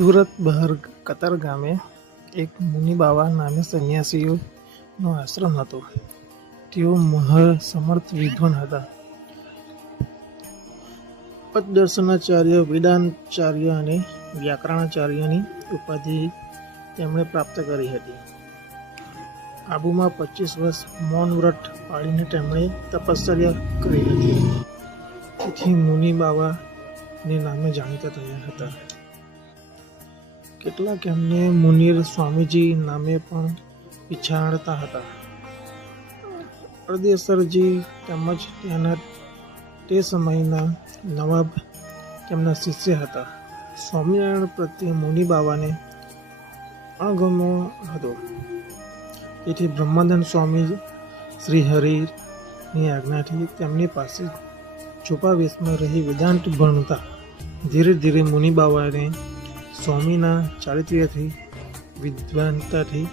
સુરત બહાર કતાર ગામે એક મુનિબાવા નામે સંન્યાસીઓનો આશ્રમ હતો. તેઓ સમર્થ વિદ્વાન હતા. પદદર્શનાચાર્ય, વેદાંતાચાર્ય અને વ્યાકરણાચાર્યની ઉપાધિ તેમણે પ્રાપ્ત કરી હતી. આબુમાં 25 વર્ષ મૌન વ્રત પાળીને તેમણે તપશ્ચર્યા કરી હતી. તેથી મુનિબાવાને નામે જાણીતા થયા હતા. કેટલાક એમને મુનિર સ્વામીજી નામે પણ વિચારતા હતા. અરદેસરજી તેમજ ત્યાંના તે સમયના નવાબ તેમના શિષ્ય હતા. સ્વામિનારાયણ પ્રત્યે મુનિબાવાને અણગમો હતો. તેથી બ્રહ્માનંદ સ્વામી શ્રીહરિની આજ્ઞાથી તેમની પાસે છુપા વેશમાં રહી વેદાંત ભણતા. ધીરે ધીરે મુનિબાવાને સ્વામીના ચારિત્ર્યથી વિદ્વાનતાથી